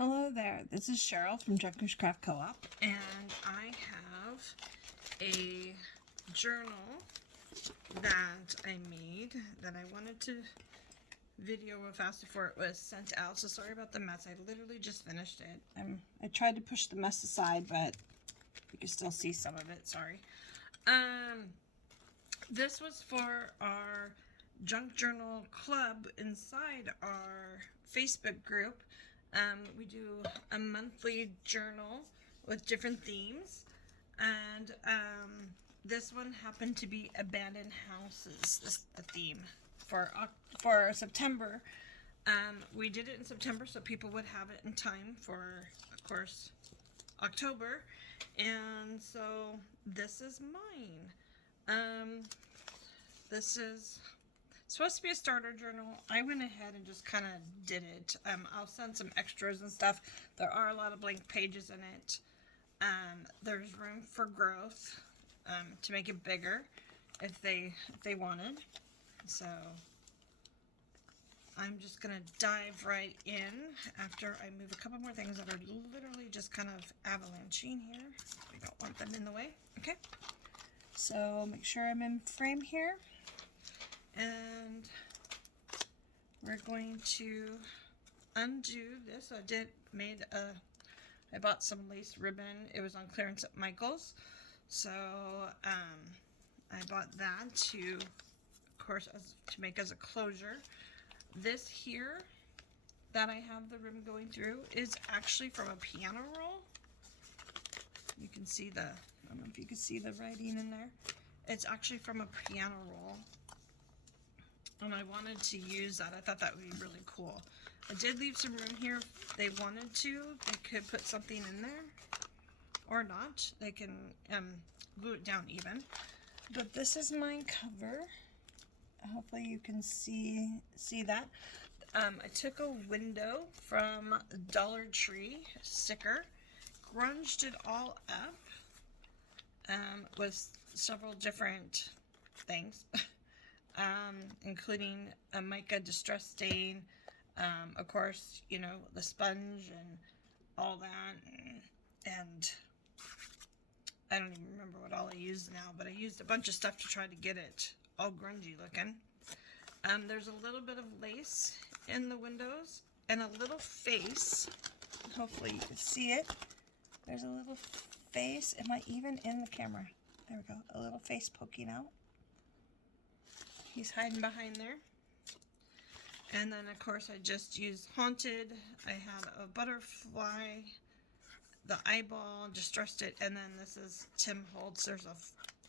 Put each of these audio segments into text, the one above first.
Hello there, this is Cheryl from Junker's Craft Co-op, and I have a journal that I made that I wanted to video real fast before it was sent out, so sorry about the mess. I literally just finished it. I tried to push the mess aside, but you can still see some of it, sorry. This was for our Junk Journal Club inside our Facebook group. We do a monthly journal with different themes, and this one happened to be abandoned houses. This is the theme for September. We did it in September so people would have it in time for, of course, October, and so this is mine. This is supposed to be a starter journal. I went ahead and just kind of did it. I'll send some extras and stuff. There are a lot of blank pages in it. There's room for growth to make it bigger if they wanted. So I'm just gonna dive right in after I move a couple more things that are literally just kind of avalanching here. We don't want them in the way. Okay. So make sure I'm in frame here. And we're going to undo this. I bought some lace ribbon. It was on clearance at Michael's. So I bought that to, of course, to make as a closure. This here that I have the ribbon going through is actually from a piano roll. You can see I don't know if you can see the writing in there. It's actually from a piano roll. And I wanted to use that. I thought that would be really cool. I did leave some room here. If they wanted to, they could put something in there. Or not. They can glue it down even. But this is my cover. Hopefully you can see that. I took a window from Dollar Tree sticker, grunged it all up with several different things. Including a mica distress stain, of course, you know, the sponge and all that, and I don't even remember what all I used now, but I used a bunch of stuff to try to get it all grungy looking. There's a little bit of lace in the windows and a little face. Hopefully you can see it. There's a little face. Am I even in the camera? There we go. A little face poking out. He's hiding behind there. And then, of course, I just used Haunted. I had a butterfly, the eyeball, distressed it, and then this is Tim Holtz. There's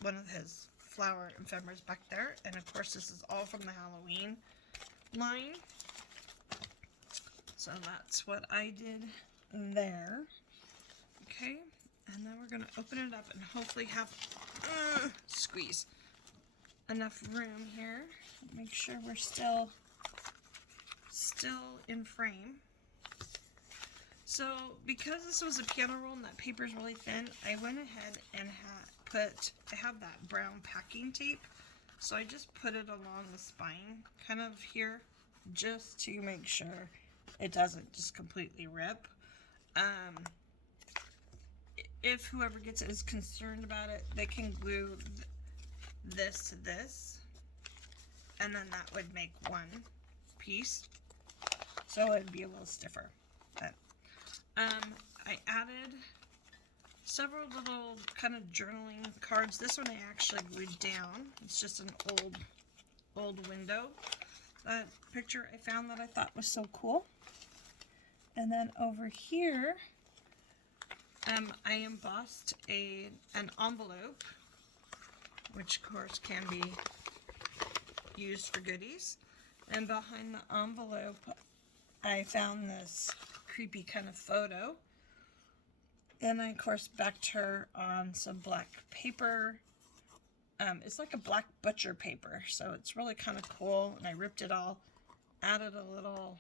one of his flower ephemeras back there. And, of course, this is all from the Halloween line. So that's what I did there. Okay. And then we're going to open it up and hopefully have, squeeze, enough room here. Make sure we're still in frame. So because this was a piano roll and that paper is really thin, I went ahead and I have that brown packing tape, so I just put it along the spine kind of here just to make sure it doesn't just completely rip. If whoever gets it is concerned about it, they can glue this to this, and then that would make one piece, so it'd be a little stiffer. But I added several little kind of journaling cards. This one I actually glued down. It's just an old window. That picture I found that I thought was so cool. And then over here, I embossed an envelope, which of course can be used for goodies. And behind the envelope, I found this creepy kind of photo. And I, of course, backed her on some black paper. It's like a black butcher paper, so it's really kind of cool. And I ripped it all, added a little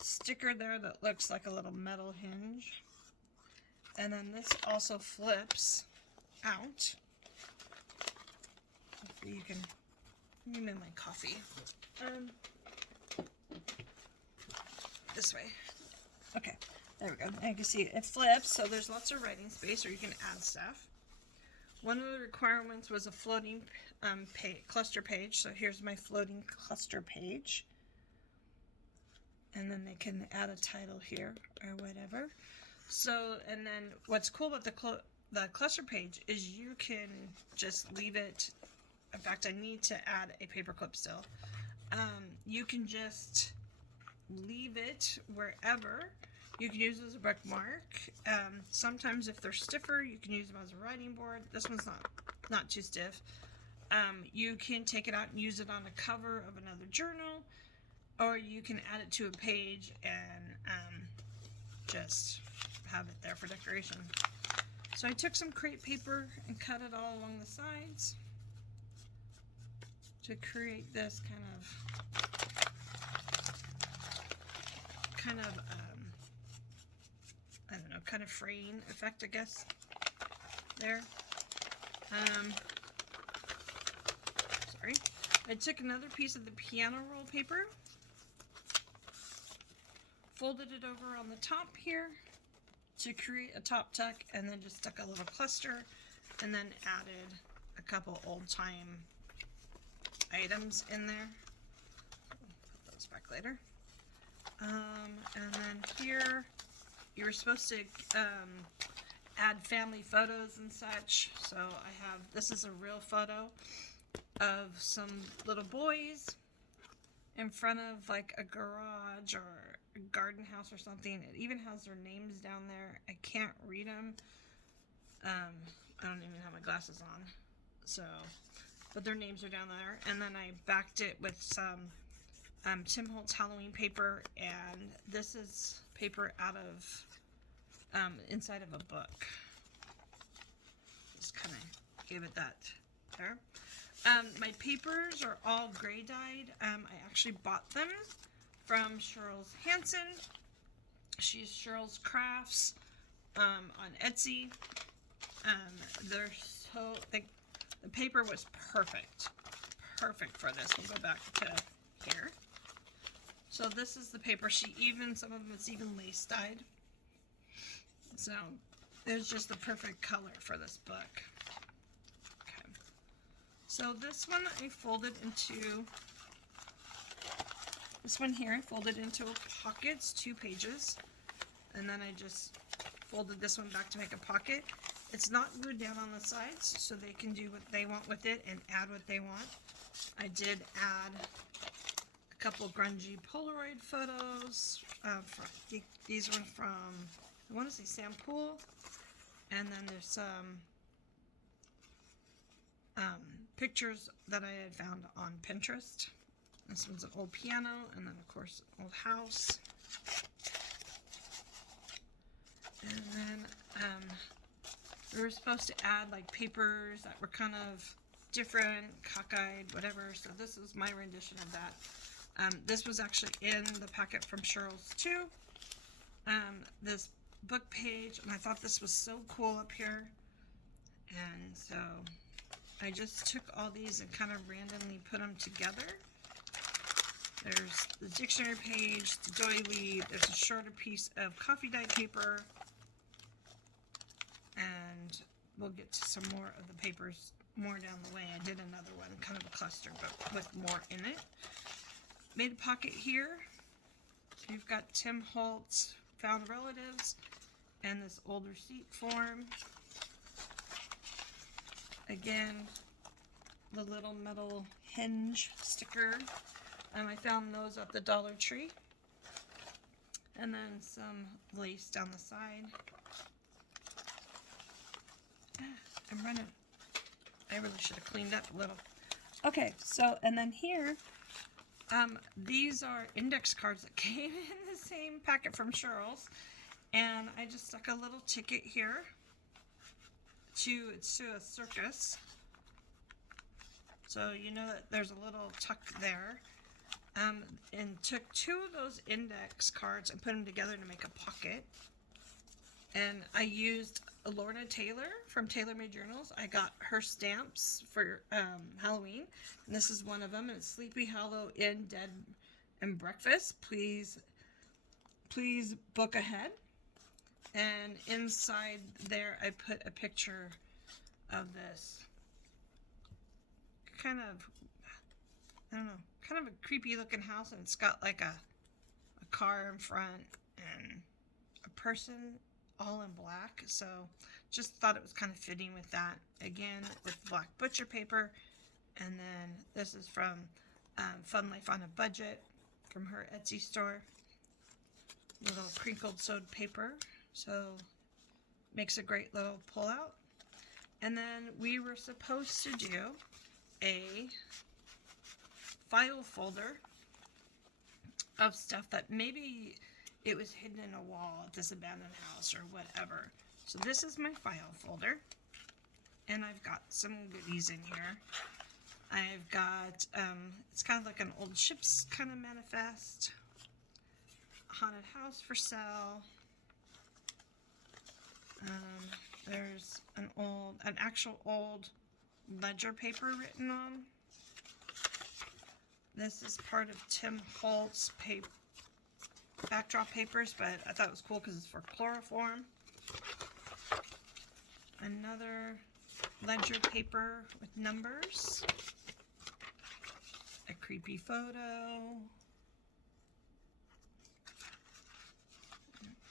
sticker there that looks like a little metal hinge. And then this also flips out. Hopefully you can, give me my coffee. this way. Okay, there we go. And you can see it flips, so there's lots of writing space, or you can add stuff. One of the requirements was a floating cluster page, so here's my floating cluster page. And then they can add a title here or whatever. So, and then what's cool about the cluster page is you can just leave it. In fact, I need to add a paperclip still. You can just leave it wherever. You can use it as a bookmark. Sometimes if they're stiffer, you can use them as a writing board. This one's not too stiff. You can take it out and use it on a cover of another journal, or you can add it to a page and just have it there for decoration. So I took some crepe paper and cut it all along the sides to create this kind of I don't know, kind of fraying effect, I guess, there. Sorry. I took another piece of the piano roll paper, folded it over on the top here to create a top tuck, and then just stuck a little cluster, and then added a couple old-time items in there. Put those back later. And then here, you were supposed to add family photos and such. So I have, this is a real photo of some little boys in front of like a garage or a garden house or something. It even has their names down there. I can't read them. I don't even have my glasses on. So, but their names are down there. And then I backed it with some Tim Holtz Halloween paper, and this is paper out of inside of a book. Just kind of gave it that there. My papers are all gray dyed. I actually bought them from Sherls Hansen. She's Sherls Crafts on Etsy. They're so the paper was perfect for this. We'll go back to here. So this is the paper. Some of them it's even lace dyed. So it's just the perfect color for this book. Okay. So this one I folded into, this one here I folded into pockets, 2 pages. And then I just folded this one back to make a pocket. It's not glued down on the sides, so they can do what they want with it and add what they want. I did add a couple grungy Polaroid photos. These were from, I want to say Sam Poole. And then there's some pictures that I had found on Pinterest. This one's an old piano, and then of course an old house. And then we were supposed to add like papers that were kind of different, cockeyed, whatever. So this is my rendition of that. This was actually in the packet from Sherls too. This book page, and I thought this was so cool up here. And so I just took all these and kind of randomly put them together. There's the dictionary page, the doily, there's a shorter piece of coffee dye paper, and we'll get to some more of the papers more down the way. I did another one, kind of a cluster, but with more in it. Made a pocket here. You've got Tim Holtz Found Relatives and this old receipt form. Again, the little metal hinge sticker. I found those at the Dollar Tree. And then some lace down the side. I'm running. I really should have cleaned up a little. Okay, so, and then here, these are index cards that came in the same packet from Sherls. And I just stuck a little ticket here it's to a circus. So you know that there's a little tuck there. And took 2 of those index cards and put them together to make a pocket. And I used Lorna Taylor from Taylor Made Journals. I got her stamps for Halloween. And this is one of them. And it's Sleepy Hollow Inn, Dead and Breakfast. Please please book ahead. And inside there I put a picture of this kind of, I don't know, kind of a creepy looking house, and it's got like a car in front and a person all in black. So just thought it was kind of fitting with that. Again, with black butcher paper. And then this is from Fun Life on a Budget from her Etsy store. Little crinkled sewed paper. So makes a great little pull out. And then we were supposed to do a file folder of stuff that maybe it was hidden in a wall at this abandoned house or whatever. So this is my file folder, and I've got some goodies in here. I've got, it's kind of like an old ships kind of manifest, haunted house for sale. There's an actual old ledger paper written on. This is part of Tim Holtz backdrop papers, but I thought it was cool because it's for chloroform. Another ledger paper with numbers. A creepy photo.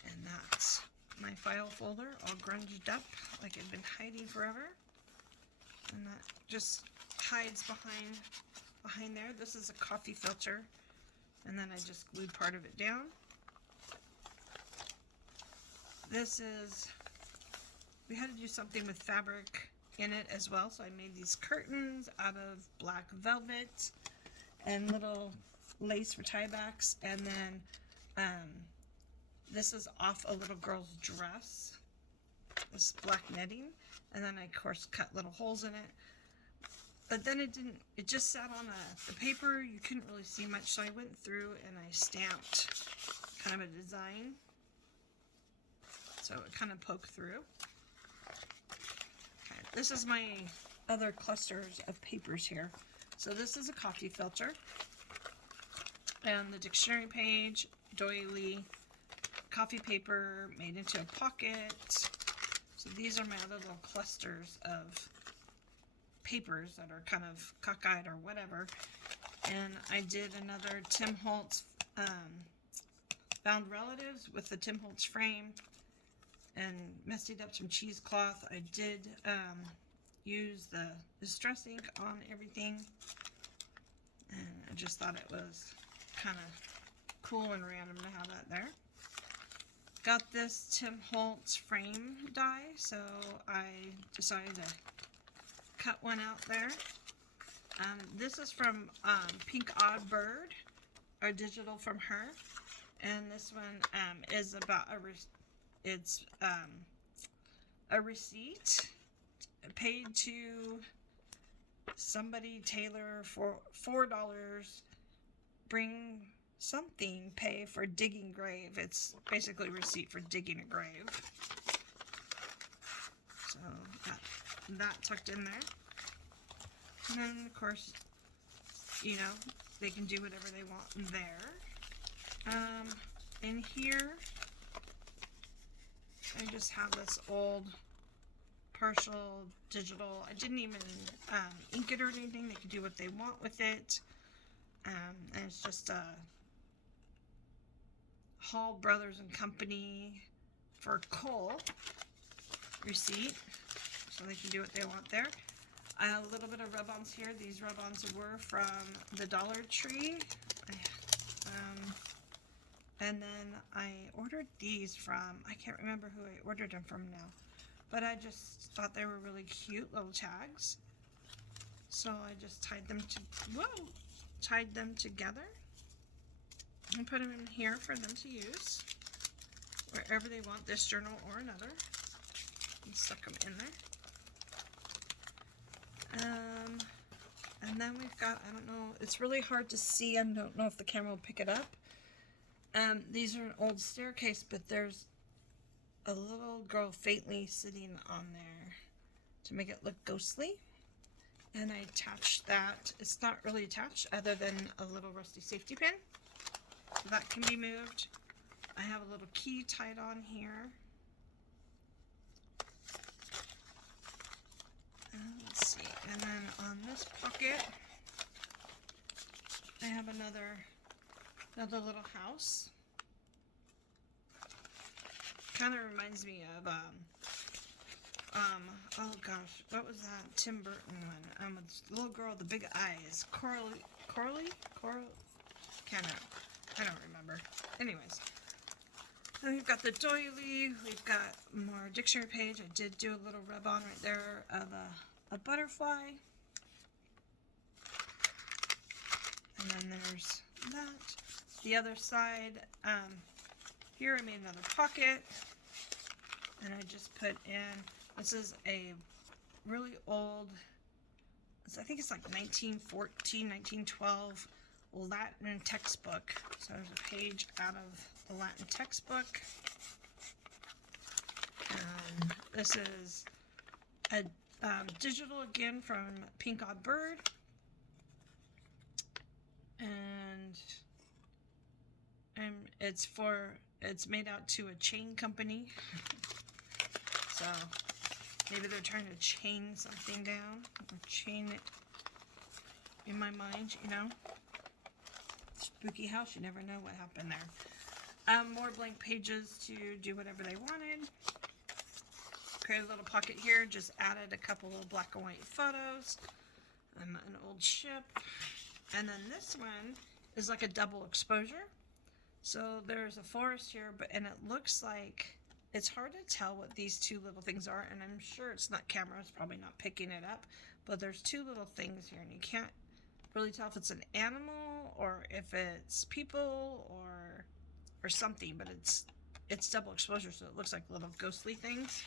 And that's my file folder, all grunged up like it'd been hiding forever. And that just hides behind there. This is a coffee filter, and then I just glued part of it down. This is, we had to do something with fabric in it as well, so I made these curtains out of black velvet and little lace for tiebacks. And then this is off a little girl's dress, this black netting, and then I of course cut little holes in it. But then it just sat on the paper. You couldn't really see much, so I went through and I stamped kind of a design, so it kind of poked through. Okay, this is my other clusters of papers here. So this is a coffee filter, and the dictionary page, doily, coffee paper made into a pocket. So these are my other little clusters of papers that are kind of cockeyed or whatever. And I did another Tim Holtz found relatives with the Tim Holtz frame and messied up some cheesecloth. I did use the distress ink on everything, and I just thought it was kind of cool and random to have that there. Got this Tim Holtz frame die, so I decided to cut one out there. This is from Pink Odd Bird, or digital from her, and this one is about a receipt paid to somebody Taylor for $4. Bring something, pay for digging grave. It's basically a receipt for digging a grave. So that tucked in there. And then of course, you know, they can do whatever they want there. In here, I just have this old partial digital. I didn't even ink it or anything. They can do what they want with it. And it's just a Hall Brothers and Company for coal receipt, so they can do what they want there. I have a little bit of rub-ons here. These rub-ons were from the Dollar Tree. And then I ordered these from, I can't remember who I ordered them from now, but I just thought they were really cute little tags. So I just tied them together and put them in here for them to use wherever they want, this journal or another, and stuck them in there. And then we've got, I don't know, it's really hard to see. I don't know if the camera will pick it up. These are an old staircase, but there's a little girl faintly sitting on there to make it look ghostly. And I attached that. It's not really attached other than a little rusty safety pin. So that can be moved. I have little key tied on here. Let's see, and then on this pocket, I have another little house. Kind of reminds me of oh gosh, what was that Tim Burton one? A little girl with the big eyes, Coralie, I don't remember. Anyways, then we've got the doily. We've got more dictionary page. I did do a little rub on right there of a butterfly. And then there's that. The other side, here I made another pocket. And I just put in, this is a really old, I think it's like 1914, 1912 Latin textbook. So there's a page out of the Latin textbook. And this is a digital again from Pink Odd Bird. And it's made out to a chain company. So maybe they're trying to chain something down or chain it in my mind, you know. Spooky house, you never know what happened there. More blank pages to do whatever they wanted. Created a little pocket here, just added a couple of black and white photos. An old ship. And then this one is like a double exposure. So there's a forest here, and it looks like, it's hard to tell what these two little things are, and I'm sure it's not camera, it's probably not picking it up, but there's two little things here, and you can't really tell if it's an animal or if it's people or something, but it's double exposure, so it looks like little ghostly things.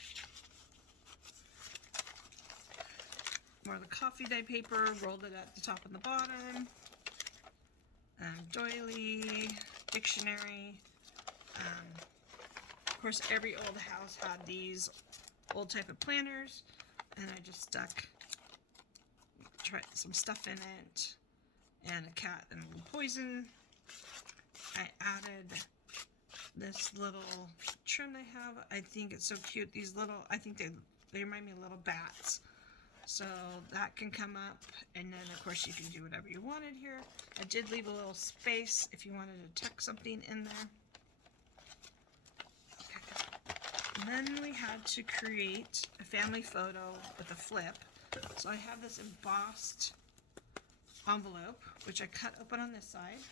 More of the coffee dye paper, rolled it at the top and the bottom. Doily, dictionary. Of course, every old house had these old type of planners, and I just stuck some stuff in it, and a cat and poison. I added this little trim they have. I think it's so cute. These little, I think they remind me of little bats. So that can come up, and then of course you can do whatever you wanted here. I did leave a little space if you wanted to tuck something in there. Okay. And then we had to create a family photo with a flip. So I have this embossed envelope, which I cut open on this side,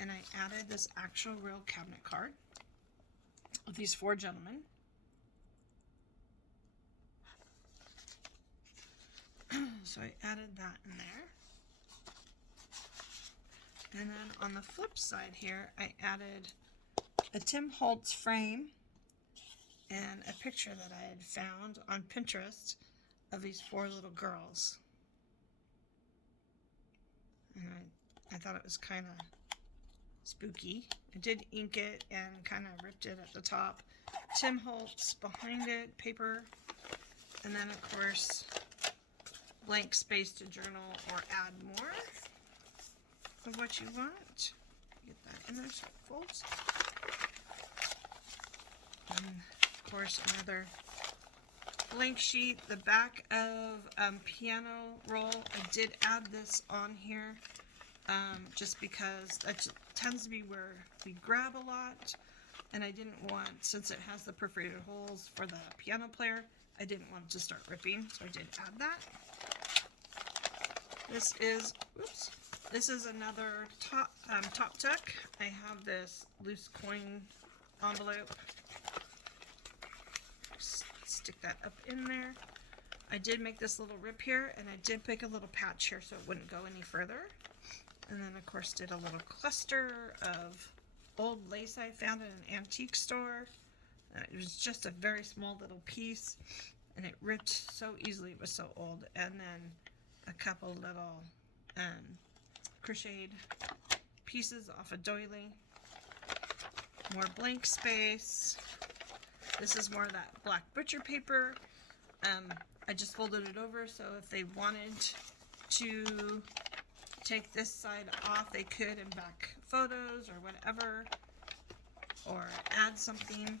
and I added this actual real cabinet card of these four gentlemen. So I added that in there. And then on the flip side here, I added a Tim Holtz frame and a picture that I had found on Pinterest of these four little girls. And I thought it was kind of spooky. I did ink it and kind of ripped it at the top. Tim Holtz behind it, paper, and then of course blank space to journal or add more of what you want. Get that in there so it folds. And of course another blank sheet. The back of piano roll. I did add this on here just because that tends to be where we grab a lot, and I didn't want, since it has the perforated holes for the piano player, I didn't want it to start ripping, so I did add that. This is another top tuck. I have this loose coin envelope. Stick that up in there. I did make this little rip here, and I did make a little patch here so it wouldn't go any further. And then of course did a little cluster of old lace I found in an antique store. It was just a very small little piece, and it ripped so easily, it was so old. And then a couple little crocheted pieces off a doily. More blank space. This is more of that black butcher paper. I just folded it over, so if they wanted to take this side off, they could, and back photos or whatever. or add something.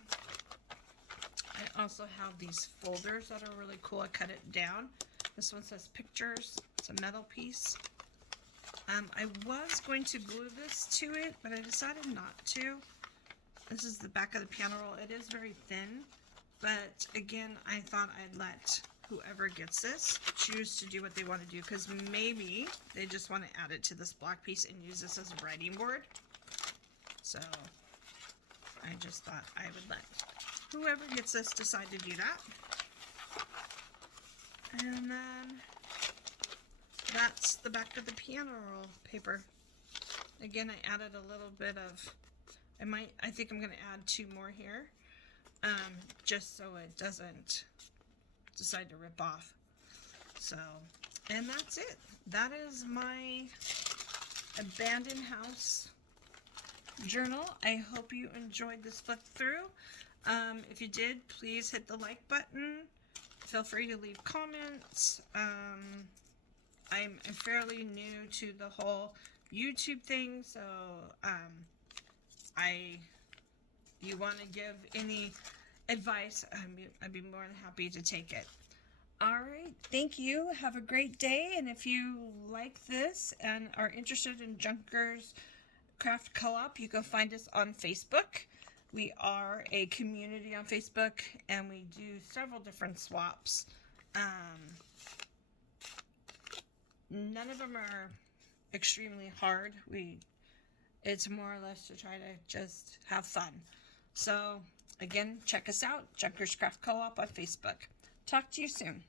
I also have these folders that are really cool. I cut it down. This one says pictures. It's a metal piece. I was going to glue this to it, but I decided not to. This is the back of the piano roll. It is very thin, but again, I thought I'd let whoever gets this choose to do what they want to do, because maybe they just want to add it to this black piece and use this as a writing board. So I just thought I would let whoever gets this decide to do that. And then that's the back of the piano roll paper. Again, I added a little bit of, I think I'm going to add 2 more here, just so it doesn't decide to rip off. So, and that's it. That is my abandoned house journal. I hope you enjoyed this flip through. If you did, please hit the like button. Feel free to leave comments. I'm fairly new to the whole YouTube thing, so you want to give any advice, I'd be more than happy to take it. Alright, thank you. Have a great day, and if you like this and are interested in Junkers Craft Co-op, you can find us on Facebook. We are a community on Facebook, and we do several different swaps. None of them are extremely hard. It's more or less to try to just have fun. So, again, check us out, Junkers Craft Co-op on Facebook. Talk to you soon.